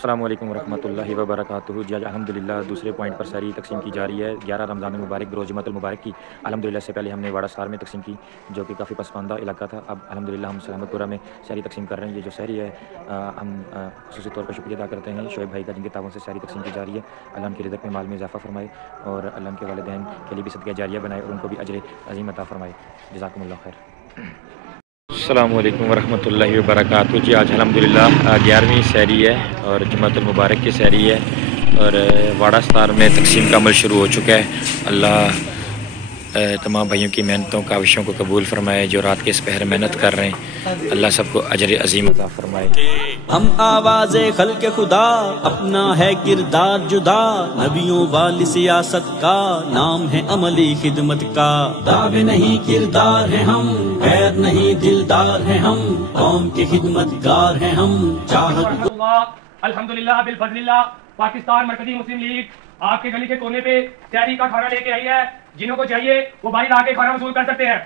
السلام علیکم ورحمۃ اللہ وبرکاتہ جی، الحمدللہ دوسرے پوائنٹ پر سحری تقسیم کی جا رہی ہے 11 رمضان المبارک بروز جمعۃ المبارک کی۔ الحمدللہ سے پہلے ہم نے واڑہ سار میں تقسیم کی، جو کہ کافی پسماندہ علاقہ تھا۔ اب الحمدللہ ہم سلامت پورہ میں سحری تقسیم کر رہے ہیں۔ یہ جو سحری ہے ہم خصوصی طور پر شکریہ ادا کرتے ہیں شعیب بھائی کا، جن کے تعاون سے سحری تقسیم کی جا رہی ہے۔ اللہ ان کی رزق میں مال میں اضافہ فرمائے اور اللہ ان کے والدین کے لیے بھی صدقہ جاریہ بنائے اور ان کو بھی اجر عظیم عطا فرمائے۔ جزاکم اللہ خیر۔ السلام علیکم ورحمۃ اللہ وبرکاتہ جی، آج الحمدللہ 11ویں سحری ہے اور جمعۃ المبارک کی سحری ہے اور واڑہ ستار میں تقسیم کا عمل شروع ہو چکا ہے۔ اللہ تمام بھائیوں کی محنتوں کاوشوں کو قبول فرمائے، جو رات کے اس پہر محنت کر رہے ہیں، اللہ سب کو اجر عظیم عطا فرمائے۔ ہم آواز خلق خدا، اپنا ہے کردار جدا، نبیوں والی سیاست کا نام ہے عملی خدمت کا۔ دعوے نہیں کردار ہیں ہم، غیر نہیں دلدار ہیں ہم، قوم کے خدمت گار ہیں ہم، چاہت الحمدللہ بالفضل اللہ پاکستان مرکزی مسلم لیگ آپ کے گلی کے کونے پہ سحری کا کھانا لے کے آئی ہے۔ جنہوں کو چاہیے وہ باہر آ کے کھانا وصول کر سکتے ہیں۔